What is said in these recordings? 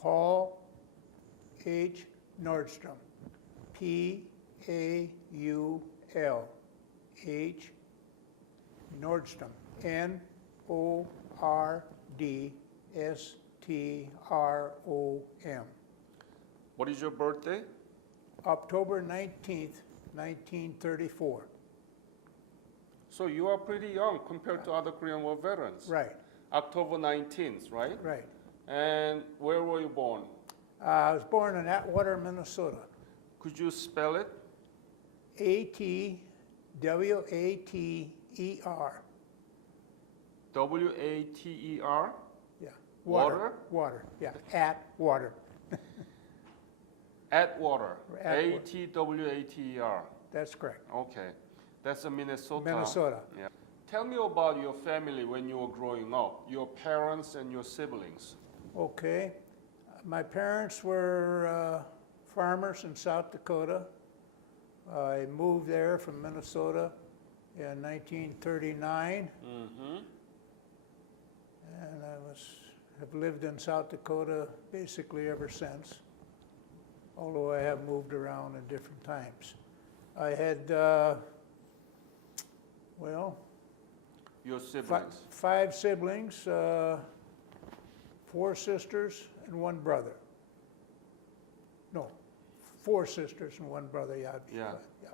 Paul H. Nordstrom. Paul H. Nordstrom. Nordstrom. What is your birthday? October 19th, 1934. So you are pretty young compared to other Korean War veterans. Right, October 19th, right? right. And where were you born? I was born in Atwater, Minnesota. Could you spell it? Atwater. Water? Yeah. Water? Water, yeah. Atwater. Atwater. Atwater. Atwater. That's correct. Okay. That's a Minnesota. Minnesota. Yeah. Tell me about your family when you were growing up, your parents and your siblings. Okay. My parents were farmers in South Dakota. I moved there from Minnesota in 1939. Mm-hmm. And have lived in South Dakota basically ever since, although I have moved around at different times. I had, Your siblings. five siblings, 4 sisters and 1 brother. No, 4 sisters and 1 brother, yeah. Yeah. Yeah.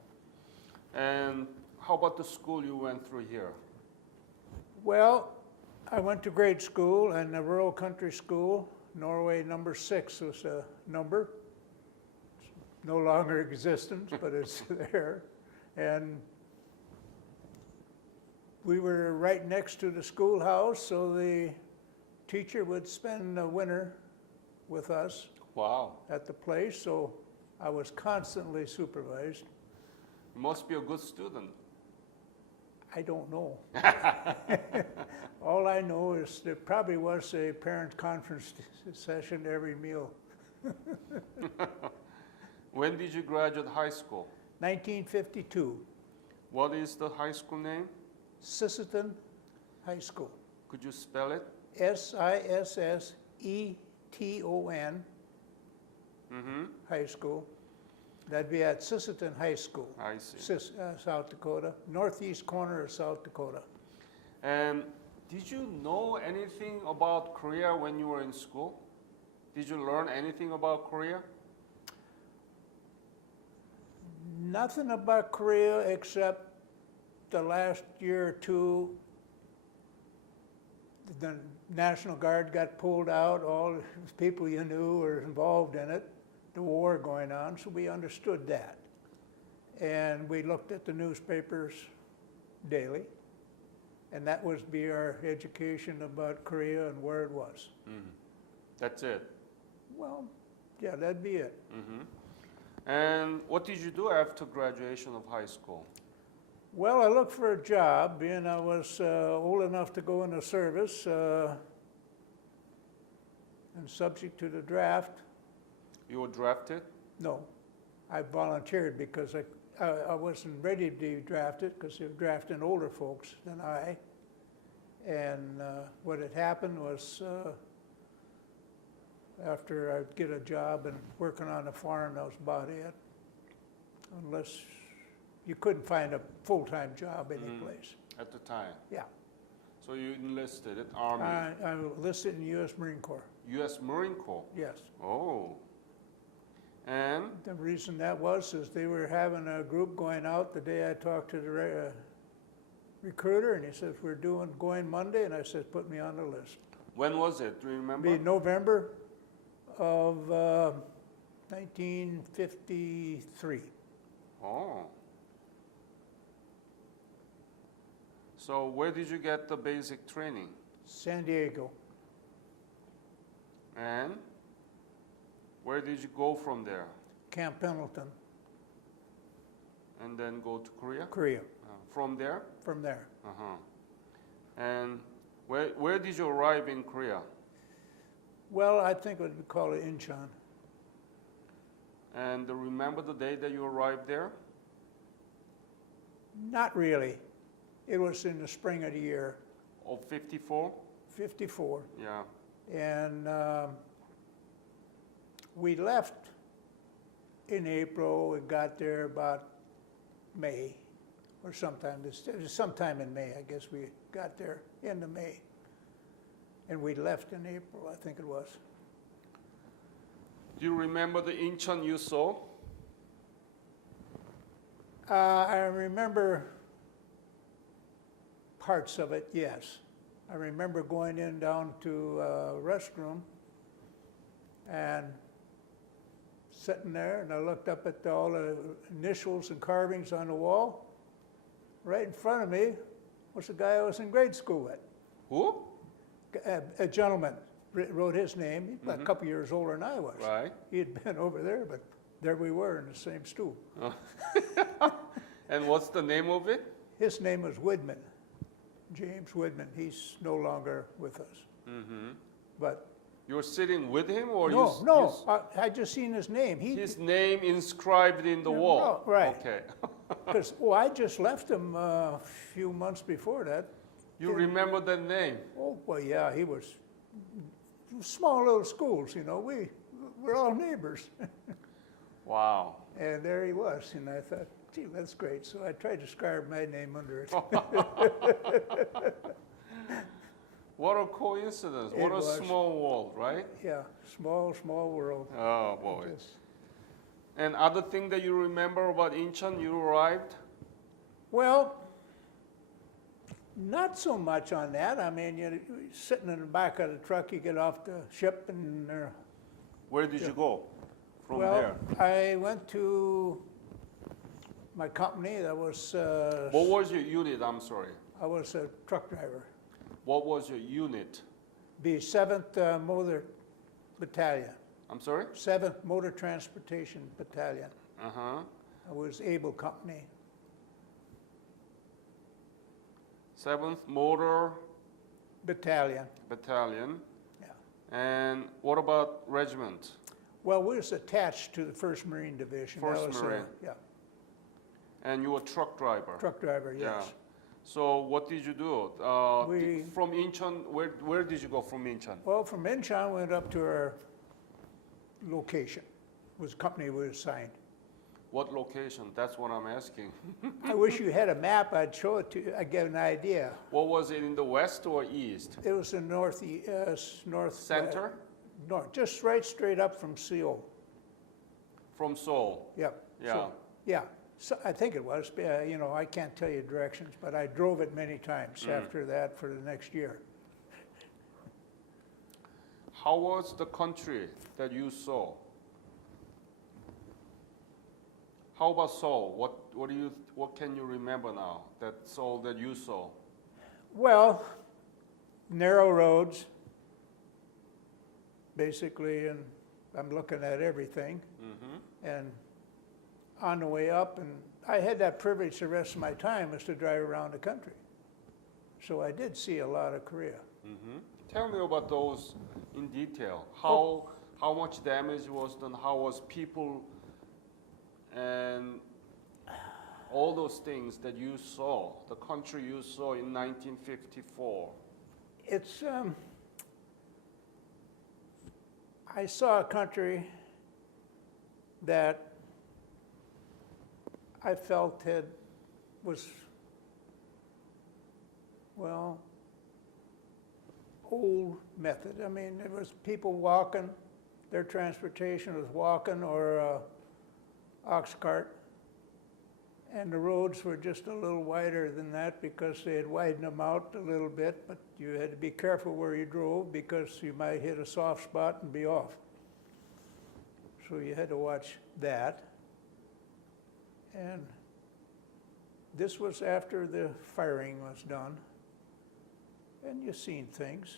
And how about the school you went through here? Well, I went to grade school and a rural country school. Norway number 6 was a number. It's no longer existent, but it's there. And we were right next to the schoolhouse, so the teacher would spend the winter with us Wow. at the place, so I was constantly supervised. You must be a good student. I don't know. All I know is there probably was a parent conference session every meal. When did you graduate high school? 1952, What is the high school name? Sisseton High School. Could you spell it? Sisseton Mm-hmm. High School. That'd be at Sisseton High School, I see. South Dakota, northeast corner of South Dakota. And did you know anything about Korea when you were in school? Did you learn anything about Korea? Nothing about Korea except the last year or two, the National Guard got pulled out, all the people you knew were involved in it, the war going on, so we understood that. And we looked at the newspapers daily, and that was be our education about Korea and where it was. Mm-hmm. That's it. Well, yeah, that'd be it. Mm-hmm. And what did you do after graduation of high school? Well, I looked for a job, being I was old enough to go into service and subject to the draft. You were drafted? No, I volunteered because I wasn't ready to be drafted because they were drafting older folks than I. And what had happened was after I'd get a job and working on a farm, that was about it. Unless you couldn't find a full-time job anyplace. At the time? Yeah. So you enlisted in Army? I enlisted in the U.S. Marine Corps. U.S. Marine Corps? Yes. Oh. And? The reason that was is they were having a group going out the day I talked to the recruiter, and he says, we're going Monday, and I said, put me on the list. When was it? Do you remember? It'd be November of 1953. Oh. So where did you get the basic training? San Diego. And where did you go from there? Camp Pendleton, And then go to Korea? Korea, From there? from there. Uh-huh. And where did you arrive in Korea? Well, I think what we call it Incheon. And remember the day that you arrived there? Not really. It was in the spring of the year, Of 54? 54. Yeah. And we left in April and got there about May, or sometime in May, I guess we got there, end of May. And we left in April, I think it was. Do you remember the Incheon you saw? I remember parts of it, yes. I remember going in down to restroom and sitting there, and I looked up at all the initials and carvings on the wall. Right in front of me was the guy I was in grade school with. Who? A gentleman wrote his name. He's about a couple years older than I was. Right. He had been over there, but there we were in the same stool. Oh. And what's the name of it? His name was Widman, James Widman. He's no longer with us. Mm-hmm. But You're sitting with him, or I just seen his name. His name inscribed in the wall. No, right. Okay. Because I just left him a few months before that. You remember the name? Oh, well, yeah, he was small little schools, you know. We're all neighbors. Wow. And there he was, and I thought, gee, that's great. So I tried to carve my name under it. What a coincidence. It What a was. small world, right? Yeah, small world. Oh, boy. Just- And other thing that you remember about Incheon, you arrived? Well, not so much on that. I mean, you're sitting in the back of the truck, you get off the ship, and Where did you go from well, there? I went to my company. That was What was your unit? I'm sorry. I was a truck driver. What was your unit? Be 7th Motor Battalion, I'm sorry? 7th Motor Transportation Battalion. Uh-huh. I was Able Company. 7th Motor Battalion, Battalion. yeah. And what about regiment? Well, we was attached to the 1st Marine Division. That 1st was, Marine. Yeah, And you were truck driver? truck driver, yes. Yeah. So what did you do? From Incheon, where did you go from Incheon? Well, from Incheon, we went up to our location. It was a company we were assigned. What location? That's what I'm asking. I wish you had a map, I'd show it to you, I'd get an idea. What was it, in the west or east? It was in north. Center? North, just right straight up from Seoul. From Seoul? Yep. Yeah. So, yeah, so I think it was. You know, I can't tell you directions, but I drove it many times after that for the next year. How was the country that you saw? How about Seoul? What can you remember now, that Seoul that you saw? Well, narrow roads, basically, and I'm looking at everything. Mm-hmm. And on the way up, and I had that privilege the rest of my time is to drive around the country. So I did see a lot of Korea. Mm-hmm. Tell me about those in detail. How much damage was done? How was people and all those things that you saw, the country you saw in 1954? It's, I saw a country that I felt was, well, old method. I mean, it was people walking, their transportation was walking or ox cart, and the roads were just a little wider than that because they had widened them out a little bit, but you had to be careful where you drove because you might hit a soft spot and be off. So you had to watch that. And this was after the firing was done, and you've seen things.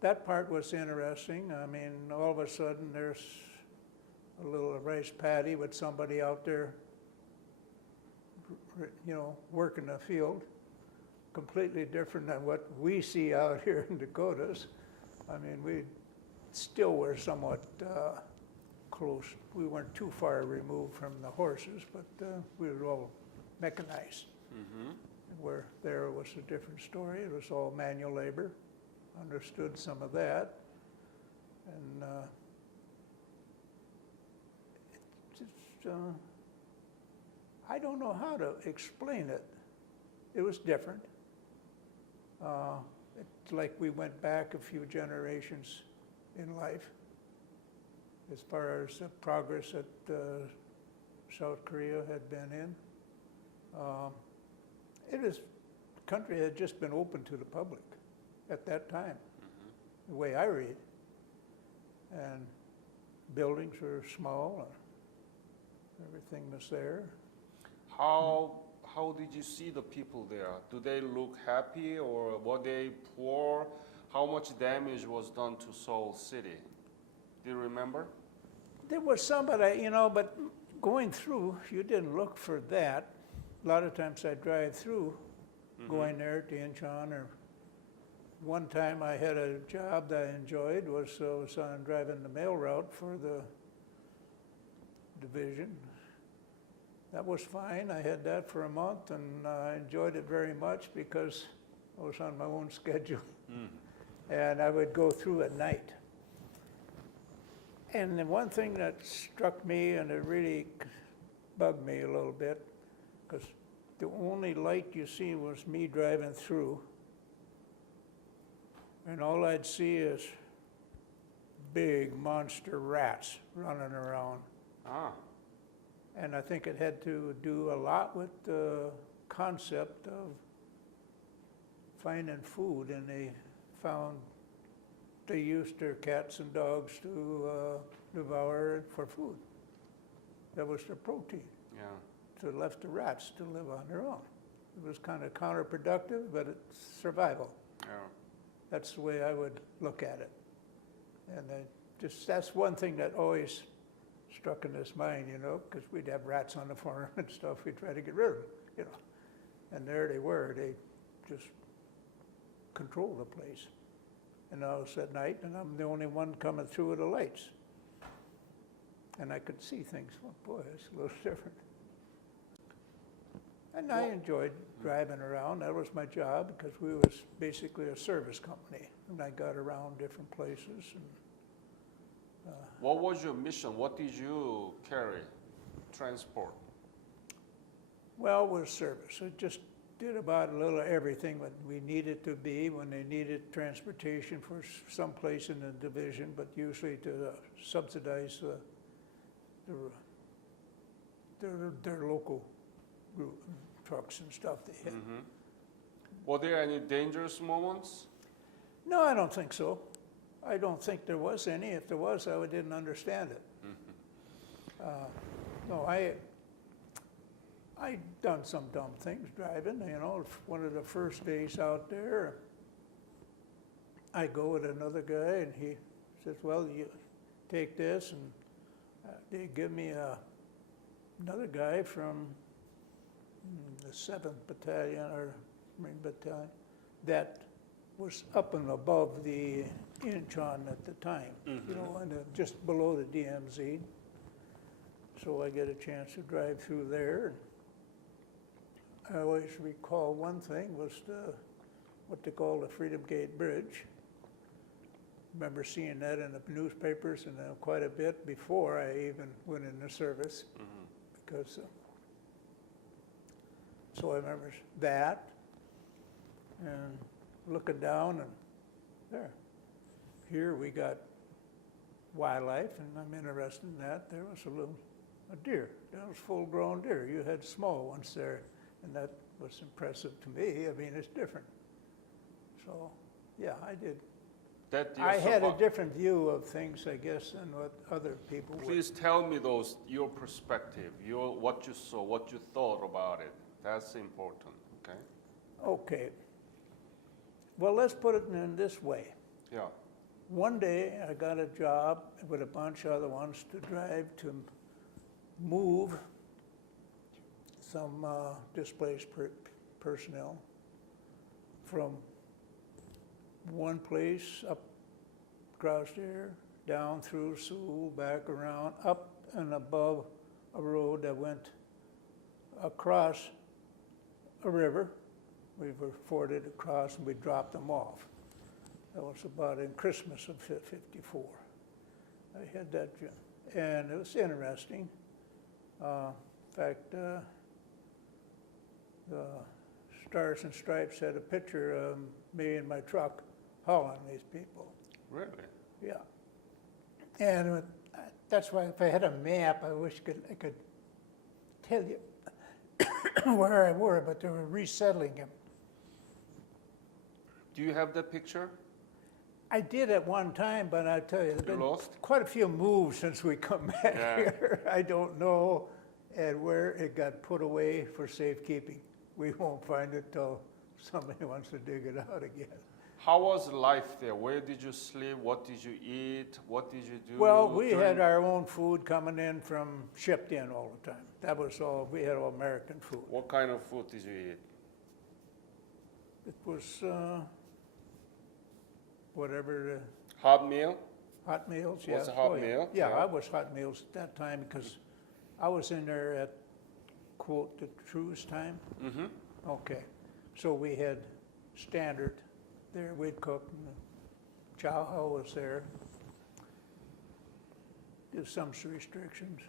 That part was interesting. I mean, all of a sudden there's a little rice paddy with somebody out there, you know, working the field. Completely different than what we see out here in Dakotas. I mean, we still were somewhat close. We weren't too far removed from the horses, but we were all mechanized. Mm-hmm. Where there was a different story. It was all manual labor. Understood some of that. And I don't know how to explain it. It was different. It's like we went back a few generations in life as far as the progress that South Korea had been in. The country had just been open to the public at that time, the way I read. And buildings were small, and everything was there. How did you see the people there? Do they look happy or were they poor? How much damage was done to Seoul City? Do you remember? There was some, but but going through, you didn't look for that. A lot of times I drive through, going there to Incheon, or one time I had a job that I enjoyed was on driving the mail route for the division. That was fine. I had that for a month, and I enjoyed it very much because I was on my own schedule. And I would go through at night. And the one thing that struck me, and it really bugged me a little bit, because the only light you see was me driving through, and all I'd see is big monster rats running around. And I think it had to do a lot with the concept of finding food, and they used their cats and dogs to devour it for food. That was their protein. Yeah. So it left the rats to live on their own. It was kind of counterproductive, but it's survival. Yeah. That's the way I would look at it. And that's one thing that always struck in this mind, because we'd have rats on the farm and stuff. We'd try to get rid of them, And there they were. They just controlled the place. And I was at night, and I'm the only one coming through with the lights. And I could see things. Oh, boy, it's a little different. And I enjoyed driving around. That was my job, because we was basically a service company. And I got around different places. And, what was your mission? What did you carry, transport? well, it was service. It just did about a little everything that we needed to be when they needed transportation for some place in the division, but usually to subsidize their local group trucks and stuff they had. Were there any dangerous moments? No, I don't think so. I don't think there was any. If there was, I didn't understand it. No, I done some dumb things driving. One of the first days out there, I go with another guy, and he says, "Well, you take this," and they give me another guy from the 7th Battalion or Marine Battalion that was up and above the Incheon at the time, and just below the DMZ. So I get a chance to drive through there. I always recall one thing was what they call the Freedom Gate Bridge. Remember seeing that in the newspapers and quite a bit before I even went into service, because so I remember that and looking down, and here we got wildlife, and I'm interested in that. There was a deer. That was full-grown deer. You had small ones there, and that was impressive to me. I mean, it's different. So, yeah, I did. I had a different view of things, I guess, than what other people would. Please tell me your perspective, what you saw, what you thought about it. That's important, okay? Okay. Well, let's put it in this way. Yeah. One day, I got a job with a bunch of other ones to drive to move some displaced personnel from one place up across there, down through Seoul, back around, up and above a road that went across a river. We were forded across, and we dropped them off. That was about in Christmas of '54. I had that, and it was interesting. In fact, the Stars and Stripes had a picture of me in my truck hauling these people. Really? Yeah. And that's why if I had a map, I wish I could tell you where I were, but they were resettling them. Do you have that picture? I did at one time, but I tell you, there's been lost? quite a few moves since we come back Yeah. here. I don't know where it got put away for safekeeping. We won't find it till somebody wants to dig it out again. How was life there? Where did you sleep? What did you eat? What did you do? Well, we had during- our own food coming in from shipped in all the time. That was all. We had all American food. What kind of food did you eat? It was whatever Hot meal? hot meals. Was Yes. it hot Oh, yeah. meal? Yeah, Yeah. I was hot meals at that time because I was in there at quote the cruise time. Mm-hmm. Okay, so we had standard there. We'd cook. And the chow was there. There's some restrictions.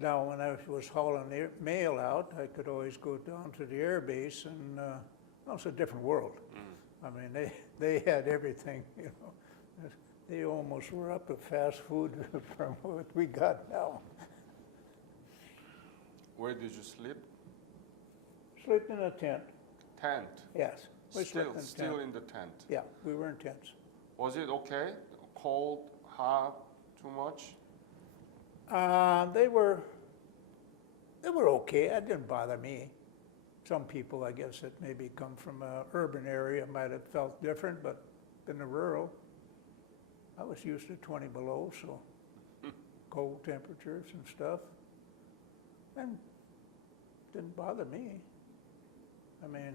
Now, when I was hauling the mail out, I could always go down to the air base, and well, it's a different world. I mean, they had everything, you know. They almost were up at fast food from what we got now. Where did you sleep? Slept in a tent, Tent. yes. We slept in a Still tent. in the tent. Yeah, we were in tents. Was it okay? Cold, hot, too much? They were okay. It didn't bother me. Some people, I guess, that maybe come from an urban area might have felt different, but in the rural, I was used to 20 below, so cold temperatures and stuff, and didn't bother me. I mean,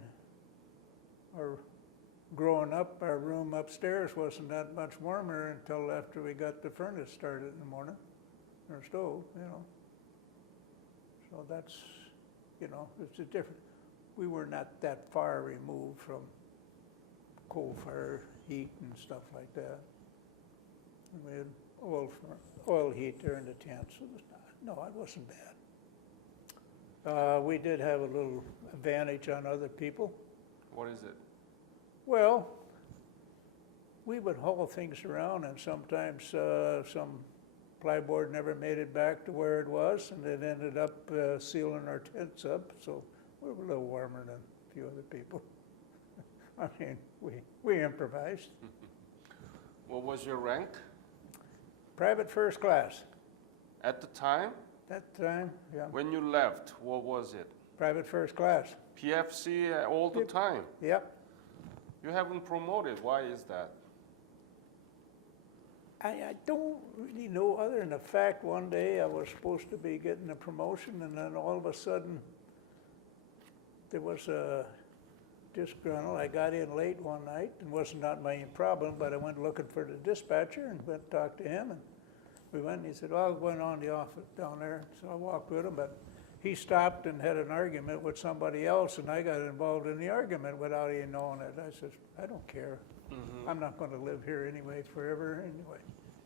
growing up, our room upstairs wasn't that much warmer until after we got the furnace started in the morning, or stove, you know. So that's, you know, it's a different. We were not that far removed from coal fire heat and stuff like that. And we had oil heat there in the tent, so it was no, it wasn't bad. We did have a little advantage on other people. What is it? Well, we would haul things around, and sometimes some plyboard never made it back to where it was, and it ended up sealing our tents up, so we were a little warmer than a few other people. I mean, we improvised. What was your rank? Private first class. At the time? That time, yeah. When you left, what was it? Private first class. PFC all the Yep. time? Yep. You haven't promoted. Why is that? I don't really know, other than the fact one day I was supposed to be getting a promotion, and then all of a sudden there was a disgruntled. I got in late one night, and wasn't not my problem, but I went looking for the dispatcher and went and talked to him, and we went, and he said, "Oh, going on the office down there." So I walked with him, but he stopped and had an argument with somebody else, and I got involved in the argument without even knowing it. I said, "I don't care. Mm-hmm. I'm not going to live here anyway, forever anyway.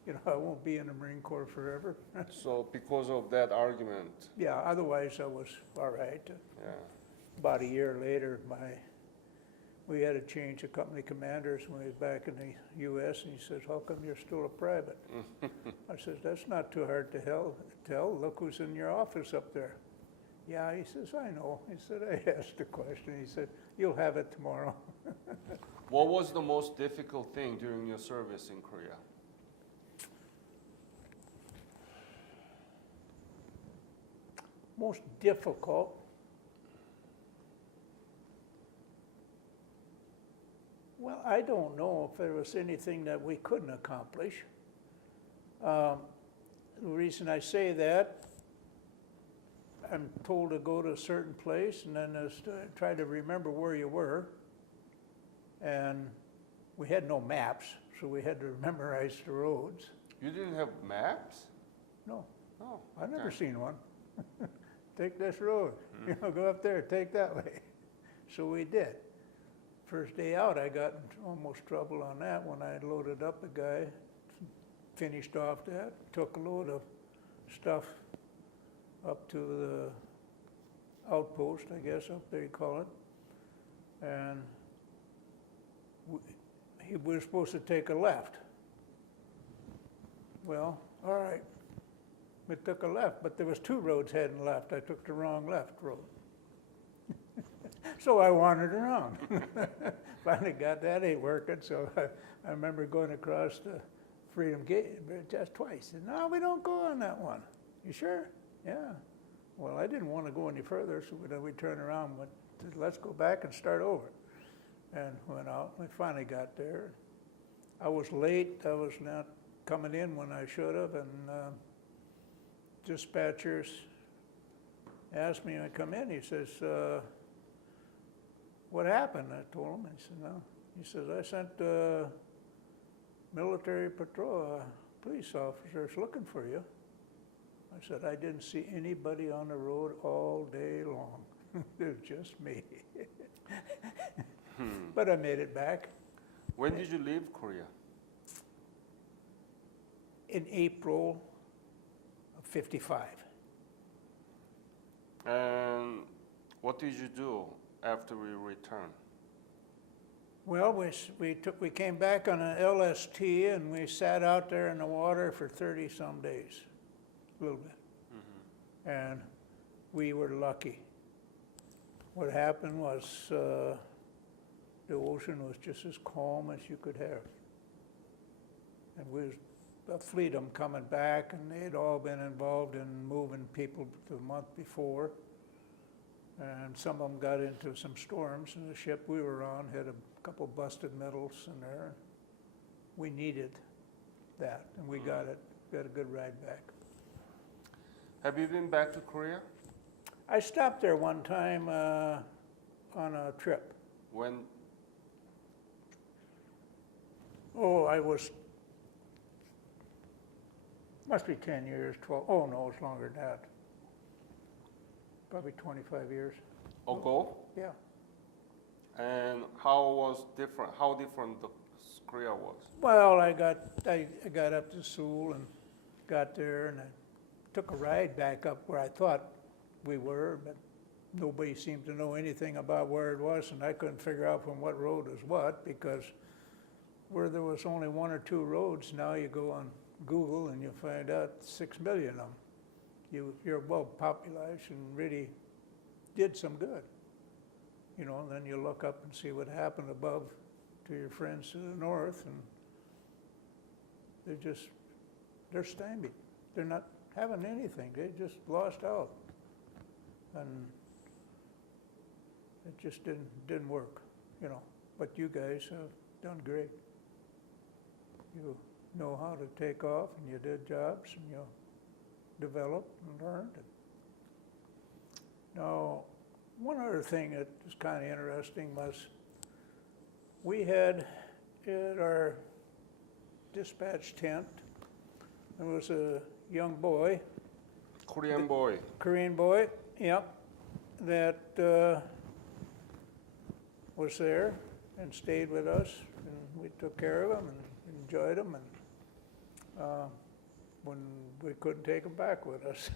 You know, I won't be in the Marine Corps forever." So because of that argument, Yeah, otherwise I was all right. yeah. About a year later, we had to change the company commanders when we was back in the U.S., and he says, "How come you're still a private?" I says, "That's not too hard to tell. Look who's in your office up there." "Yeah," he says, "I know." He said, "I asked the question." He said, "You'll have it tomorrow." What was the most difficult thing during your service in Korea? Most difficult. Well, I don't know if there was anything that we couldn't accomplish. The reason I say that, I'm told to go to a certain place, and then try to remember where you were. And we had no maps, so we had to memorize the roads. You didn't have maps? No, Oh, I've never okay. seen one. Take this road, you know, go up there, take that way. So we did. First day out, I got in almost trouble on that when I loaded up a guy finished off that, took a load of stuff up to the outpost, I guess, up there you call it. And we were supposed to take a left. Well, all right. We took a left, but there was two roads heading left. I took the wrong left road. So I wandered around. Finally got that ain't working, so I remember going across the Freedom Gate just twice. Said, no, we don't go on that one. You sure? Yeah. Well, I didn't want to go any further, so then we turned around and went, let's go back and start over. And went out. We finally got there. I was late. I was not coming in when I should have, and dispatchers asked me to come in. He says, what happened? I told him. He said, no. He says, I sent a military patrol, police officers looking for you. I said, I didn't see anybody on the road all day long. It was just me. But I made it back. When did you leave Korea? In April of '55. And what did you do after we returned? Well, we came back on an LST and we sat out there in the water for 30-some days, a little bit. And we were lucky. What happened was the ocean was just as calm as you could have. And we was a fleet of them coming back, and they'd all been involved in moving people the month before. And some of them got into some storms, and the ship we were on had a couple busted metals in there. We needed that, and we got it. Got a good ride back. Have you been back to Korea? I stopped there one time on a trip. When? Oh, must be 10 years, 12, oh no, it's longer than that. Probably 25 years. Ago? Yeah. And how different the Korea was? Well, I got up to Seoul and got there, and I took a ride back up where I thought we were, but nobody seemed to know anything about where it was, and I couldn't figure out from what road was what, because where there was only one or two roads, now you go on Google and you find out 6 million of them. You're well populated and really did some good. You know, and then you look up and see what happened above to your friends to the north, and they're stymied. They're not having anything. They just lost out. And it just didn't work, you know. But you guys have done great. You know how to take off, and you did jobs, and you developed and learned. Now, one other thing that was kind of interesting was we had at our dispatch tent, there was a young boy. Korean boy. Korean boy, yep, that was there and stayed with us, and we took care of him and enjoyed him, and when we couldn't take him back with us.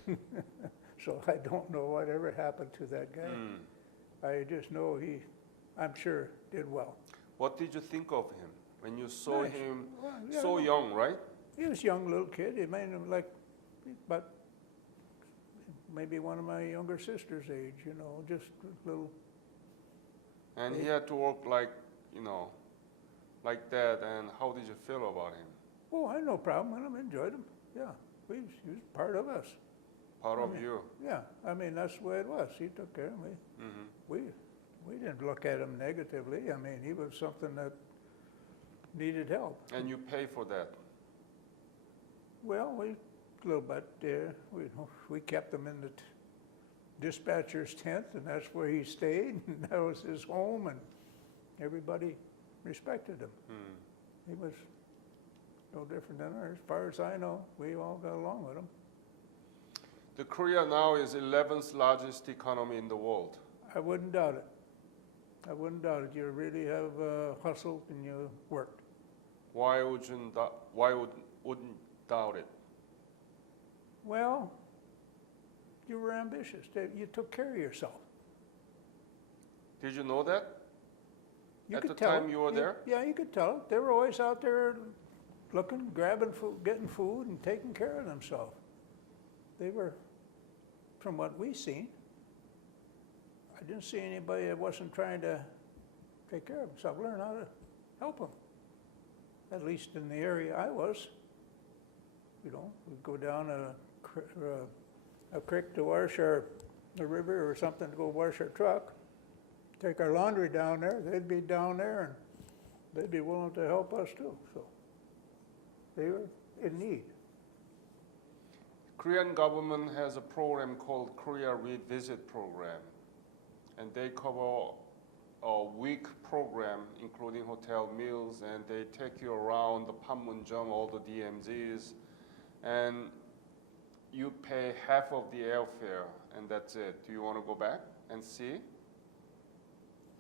So I don't know whatever happened to that guy. I just know I'm sure, did well. What did you think of him when you saw Nice. him Well, yeah, so young, right? He was a young little kid. He made him like, but maybe one of my younger sister's age, you know, just a little. And he had to work like, you know, like that. And how did you feel about him? Oh, I had no problem with him. Enjoyed him. Yeah, he was part of us. Part of mean, you. Yeah, I mean, that's the way it was. He took care of me. We didn't look at him negatively. I mean, he was something that needed help. And you pay for that. Well, a little bit there. We kept him in the dispatcher's tent, and that's where he stayed, and that was his home, and everybody respected him. He was no different than ours. As far as I know, we all got along with him. The Korea now is 11th largest economy in the world. I wouldn't doubt it. I wouldn't doubt it. You really have hustled and you worked. wouldn't doubt it? Well, you were ambitious. You took care of yourself. Did you know that? You At could the tell time it. you were there? Yeah, you could tell it. They were always out there looking, grabbing food, getting food, and taking care of themselves. They were, from what we seen, I didn't see anybody that wasn't trying to take care of himself, learn how to help them. At least in the area I was. You know, we'd go down a creek to wash a river or something to go wash our truck. Take our laundry down there, they'd be down there and they'd be willing to help us too. So they were in need. Korean government has a program called Korea Revisit Program, and they cover a week program including hotel meals, and they take you around the Panmunjom, all the DMZs, and you pay half of the airfare, and that's it. Do you want to go back and see?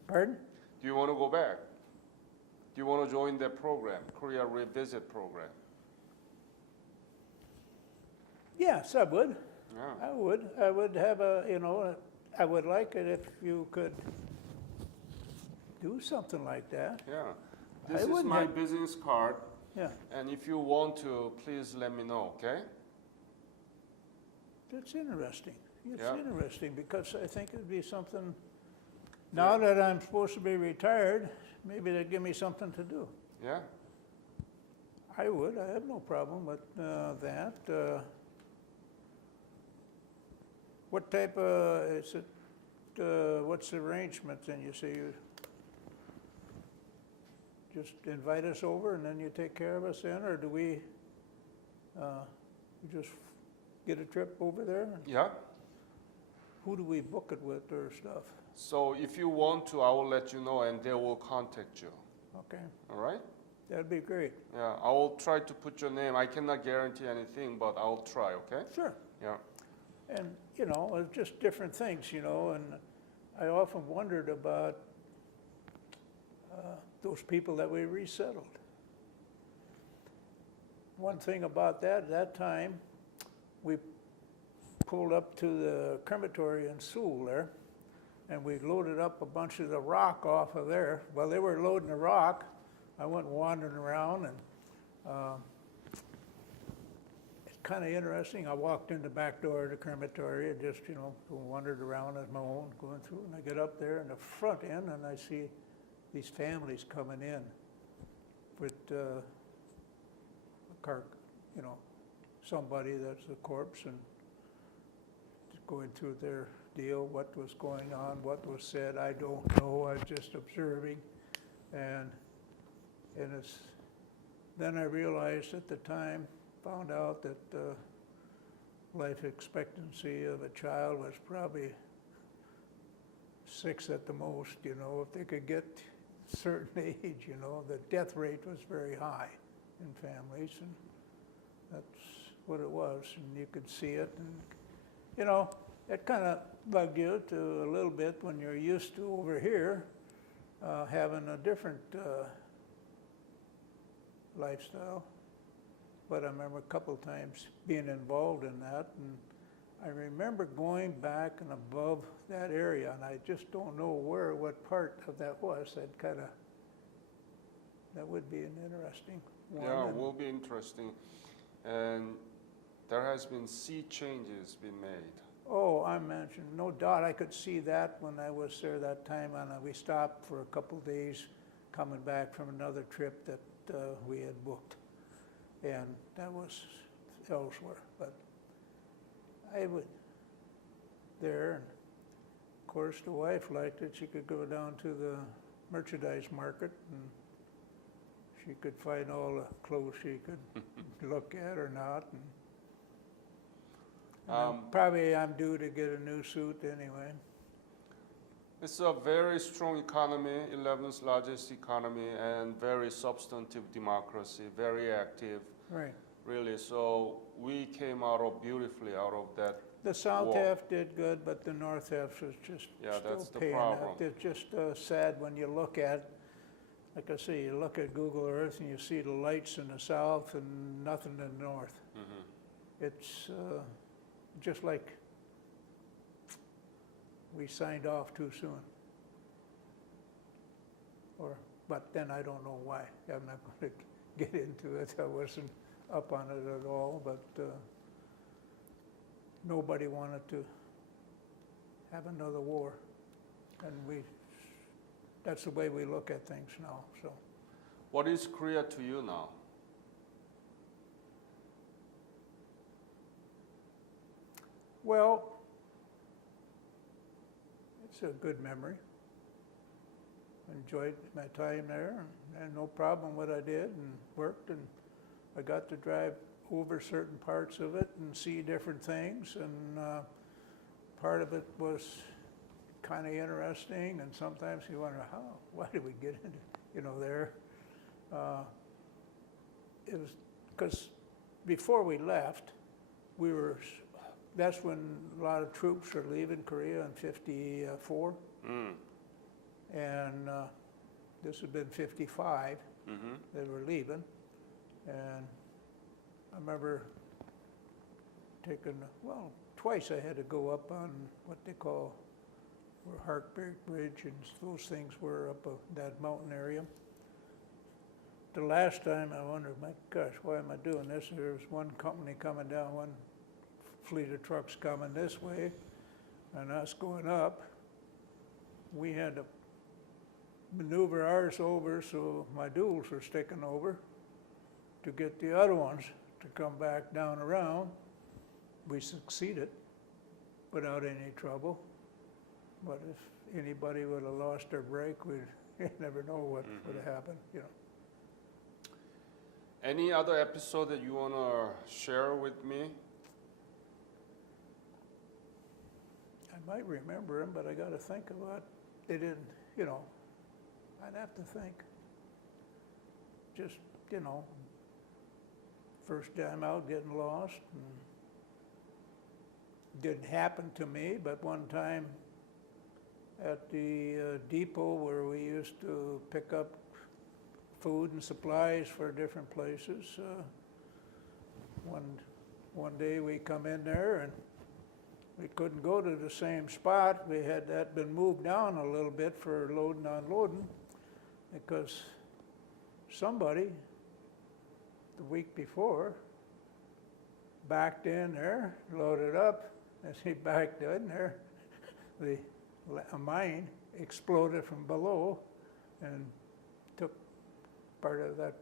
Pardon? Do you want to go back? Do you want to join that program, Korea Revisit Program? Yes, I would. Yeah. I would. I would have I would like it if you could do something like that. Yeah. I This is wouldn't my have- business card, Yeah, and if you want to, please let me know, okay? it's interesting. It's Yeah. interesting because I think it'd be something, now that I'm supposed to be retired, maybe they'd give me something to do. Yeah? I would. I have no problem with that. What type of, is it, what's the arrangement then? You say you just invite us over and then you take care of us then, or do we just get a trip over there? Yeah? Who do we book it with or stuff? So if you want to, I will let you know, and they will contact you, Okay, all right? that'd be great. Yeah, I will try to put your name. I cannot guarantee anything, but I'll try, okay? Sure. Yeah. And, it's just different things, and I often wondered about those people that we resettled. One thing about that time, we pulled up to the crematory in Sewell there, and we loaded up a bunch of the rock off of there. While they were loading the rock, I went wandering around, and it's kind of interesting. I walked in the back door of the crematory and just, wandered around on my own, going through, and I get up there in the front end, and I see these families coming in with a car, somebody that's a corpse, and just going through their deal, what was going on, what was said, I don't know, I was just observing, and it's, then I realized at the time, found out that life expectancy of a child was probably 6 at the most, if they could get a certain age, the death rate was very high in families, and that's what it was, and you could see it, and it kind of bugged you to a little bit when you're used to over here having a different lifestyle. But I remember a couple of times being involved in that, and I remember going back and above that area, and I just don't know what part of that was. That would be an interesting one. Yeah, it will be interesting. And there has been sea changes been made. Oh, I mentioned, no doubt, I could see that when I was there that time, and we stopped for a couple of days coming back from another trip that we had booked, and that was elsewhere. But I would there, and of course the wife liked it. She could go down to the merchandise market, and she could find all the clothes she could look at or not. And probably I'm due to get a new suit anyway. It's a very strong economy, 11th largest economy, and very substantive democracy, very active, Right. really. So we came beautifully out of that. The south war. half did good, but the north half was just Yeah, still that's the paying problem. up. It's just sad when you look at like I say, you look at Google Earth and you see the lights in the south and nothing in the north. It's just like we signed off too soon. But then I don't know why. I'm not going to get into it. I wasn't up on it at all, but nobody wanted to have another war. And that's the way we look at things now, so. What is Korea to you now? Well, it's a good memory. Enjoyed my time there, and no problem what I did, and worked, and I got to drive over certain parts of it and see different things, and part of it was kind of interesting, and sometimes you wonder, why did we get into, there? It was because before we left, that's when a lot of troops were leaving Korea in 54. And this had been 55, they were leaving. And I remember twice I had to go up on what they call Hartberg Bridge, and those things were up that mountain area. The last time I wondered, my gosh, why am I doing this? There was one company coming down, one fleet of trucks coming this way, and us going up. We had to maneuver ours over, so my duals were sticking over to get the other ones to come back down around. We succeeded without any trouble, but if anybody would have lost their brake, you'd never know what would have happened, Any other episode that you want to share with me? I might remember them, but I got to think about. They didn't, I'd have to think. Just, first time out getting lost. And didn't happen to me, but one time at the depot where we used to pick up food and supplies for different places, one day we come in there and we couldn't go to the same spot. We had that been moved down a little bit for loading and unloading, because somebody the week before backed in there, loaded up. As he backed in there, a mine exploded from below and took part of that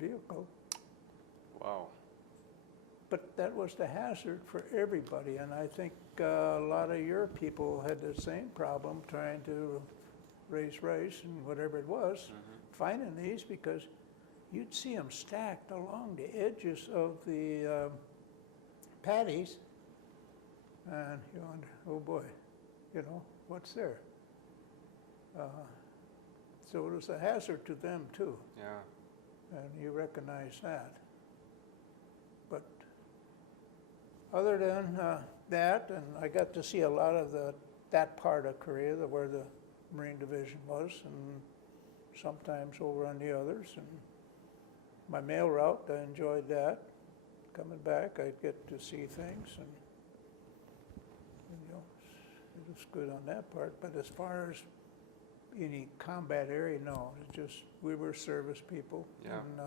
vehicle. Wow. But that was the hazard for everybody, and I think a lot of your people had the same problem trying to raise rice and whatever it was, finding these, because you'd see them stacked along the edges of the paddies, and you wonder, oh boy, what's there? So it was a hazard to them too. Yeah. And you recognize that. But other than that, and I got to see a lot of that part of Korea, where the Marine Division was, and sometimes over on the others. And my mail route, I enjoyed that. Coming back, I'd get to see things, and it was good on that part. But as far as any combat area, no. It's just we were service people. Yeah. And,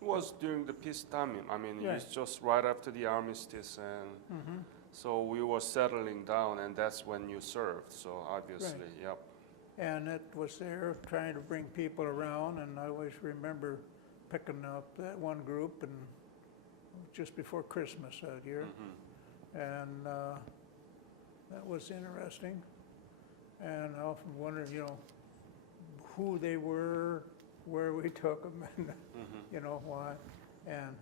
it was during the peacetime. I mean, Right. it's just right after the armistice, and so we were settling down, and that's when you served. So obviously, Right. yep. And it was there trying to bring people around, and I always remember picking up that one group, and just before Christmas that year, and that was interesting. And I often wondered, who they were, where we took them, and why. And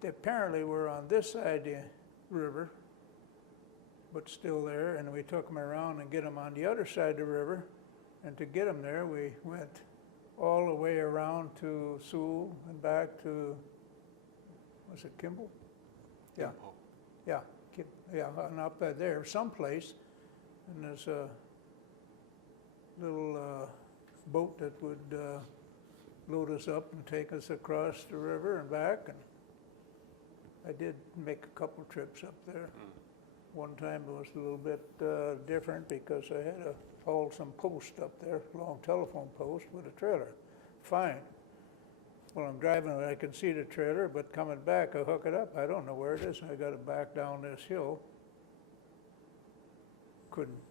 they apparently were on this side of the river, but still there, and we took them around and get them on the other side of the river. And to get them there, we went all the way around to Sewell and back to, was it Kimball? Yeah. Tempo. Yeah, and up there, someplace, and there's a little boat that would load us up and take us across the river and back. And I did make a couple trips up there. One time it was a little bit different because I had to haul some post up there, long telephone post with a trailer. Fine. Well, I'm driving and I can see the trailer, but coming back, I hook it up. I don't know where it is. I got it back down this hill.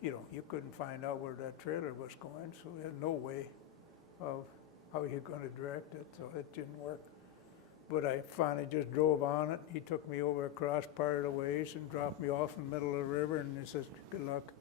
You couldn't find out where that trailer was going, so we had no way of how you're going to direct it, so it didn't work. But I finally just drove on it. He took me over across part of the ways and dropped me off in the middle of the river, and he says, good luck.